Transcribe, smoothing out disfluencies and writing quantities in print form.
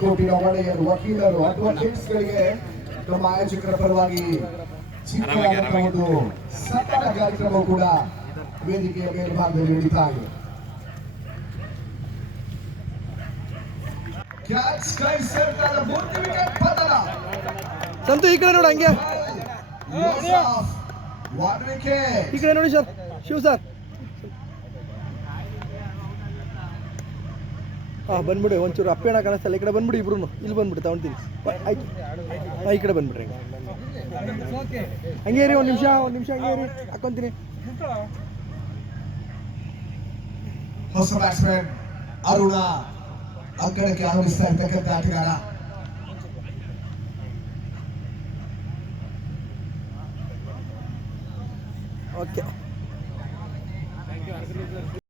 ಕೋಟಿನ ಒಡೆಯರು ವಕೀಲರು ಅಡ್ವೊಕೇಟ್ಸ್ಗಳಿಗೆ ನಮ್ಮ ಆಯೋಜಕರ ಪರವಾಗಿ ಒಂದು ಸಫಲ ಕಾರ್ಯಕ್ರಮವು ಕೂಡ ವೇದಿಕೆಯ ಮೇಲ್ಭಾಗದಲ್ಲಿ ನಡೀತಾ ಇದೆ. ಸಂತು ಈ ಕಡೆ ನೋಡು, ಹಂಗೆ ಈ ಕಡೆ ನೋಡಿ ಸರ್, ಶಿವ ಸರ್. ಬಂದ್ಬಿಡಿ, ಒಂಚೂರು ಅಪ್ಪೇಣ ಕಾಣಿಸ್ತಲ್ಲ, ಈ ಕಡೆ ಬಂದ್ಬಿಡಿ ಇಬ್ರು, ಇಲ್ಲಿ ಬಂದ್ಬಿಡಿ ತಗೊಂತೀನಿ. ಆಯ್ತು, ಈ ಕಡೆ ಬಂದ್ಬಿಡ್ರಿ, ಹಂಗೆ ರೀ, ಒಂದು ನಿಮಿಷ ಹಂಗೆ ರೀ, ಹಾಕೊಂತೀನಿ. ಹೊಸ ಬ್ಯಾಟ್ಸ್ಮನ್ ಅರುಣ ಅಂಕಣಕ್ಕೆ ಆಗಮಿಸ್ತಾ ಇರ್ತಕ್ಕಂಥ ಆಟಗಾರ. ಓಕೆ.